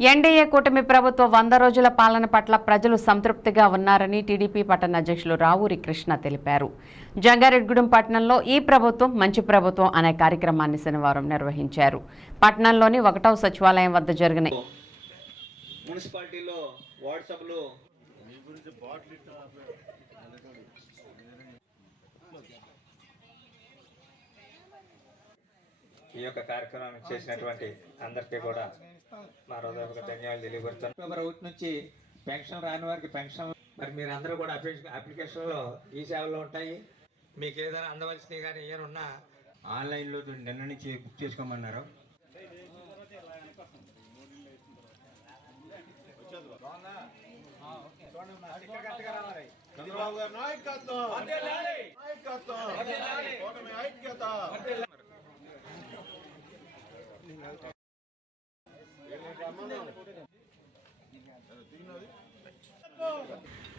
NDA కూటమి ప్రభుత్వ వంద రోజుల పాలన పట్ల ప్రజలు సంతృప్తిగా ఉన్నారని టీడీపీ పట్టణ అధ్యక్షులు రావూరి కృష్ణ తెలిపారు. జంగారెడ్గూడెం పట్టణంలో ఈ ప్రభుత్వం మంచి ప్రభుత్వం అనే కార్యక్రమాన్ని శనివారం నిర్వహించారు. పట్టణంలోని ఒకటవ సచివాలయం వద్ద జరిగిన ఈ యొక్క కార్యక్రమం చేసినటువంటి అందరికీ కూడా మా హృదయపూర్వక ధన్యవాదాలు తెలియపరుస్తాను. అక్టోబర్ ఒకటి నుంచి పెన్షన్ రాని వారికి పెన్షన్. మరి మీరు అందరూ కూడా అప్లికేషన్ అప్లికేషన్లో ఈ సేవలు ఉంటాయి. మీకు ఏదైనా అందవలసినవి కానీ ఏమన్నా ఆన్లైన్లో నిన్న నుంచి బుక్ చేసుకోమన్నారు. చంద్రబాబు గారి నాయకత్వం!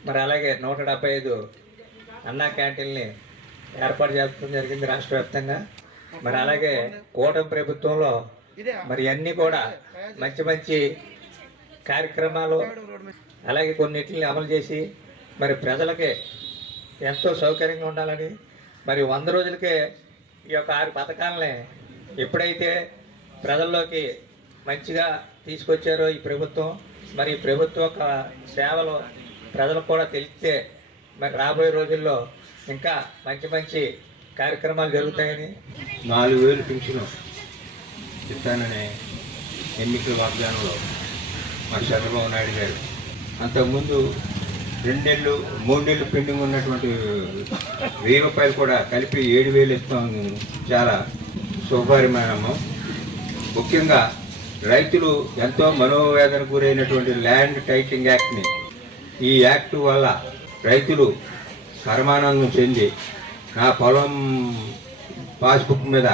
మరి అలాగే నూట డెబ్బై ఐదు అన్నా క్యాంటీన్ని ఏర్పాటు చేయడం జరిగింది రాష్ట్ర వ్యాప్తంగా. మరి అలాగే కూటమి ప్రభుత్వంలో మరి అన్నీ కూడా మంచి మంచి కార్యక్రమాలు అలాగే కొన్నిటిని అమలు చేసి మరి ప్రజలకి ఎంతో సౌకర్యంగా ఉండాలని మరి వంద రోజులకే ఈ యొక్క ఆరు పథకాలని ఎప్పుడైతే ప్రజల్లోకి మంచిగా తీసుకొచ్చారో ఈ ప్రభుత్వం. మరి ప్రభుత్వ ప్రభుత్వం యొక్క సేవలు ప్రజలకు కూడా తెలిస్తే మరి రాబోయే రోజుల్లో ఇంకా మంచి మంచి కార్యక్రమాలు జరుగుతాయని. నాలుగు వేలు పెన్షన్ ఇస్తానని ఎన్నికల వాగ్దానంలో మా చంద్రబాబు నాయుడు గారు. అంతకుముందు రెండేళ్ళు మూడు నెలలు పెండింగ్ ఉన్నటువంటి వెయ్యి రూపాయలు కూడా కలిపి ఏడు వేలు ఇస్తాం చాలా శుభపరిమాణము ముఖ్యంగా రైతులు ఎంతో మనోవేదన గురైనటువంటి ల్యాండ్ టైటింగ్ యాక్ట్ని ఈ యాక్ట్ వల్ల రైతులు కర్మానందం చెంది నా పొలం పాస్బుక్ మీద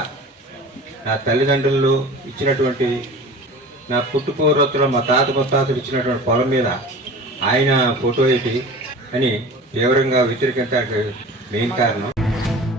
నా తల్లిదండ్రులు ఇచ్చినటువంటి నా పుట్టుపూర్వత్తులో మా తాత ముత్తాతలు ఇచ్చినటువంటి పొలం మీద ఆయన ఫోటో ఏంటి అని తీవ్రంగా వ్యతిరేకించడానికి మెయిన్ కారణం.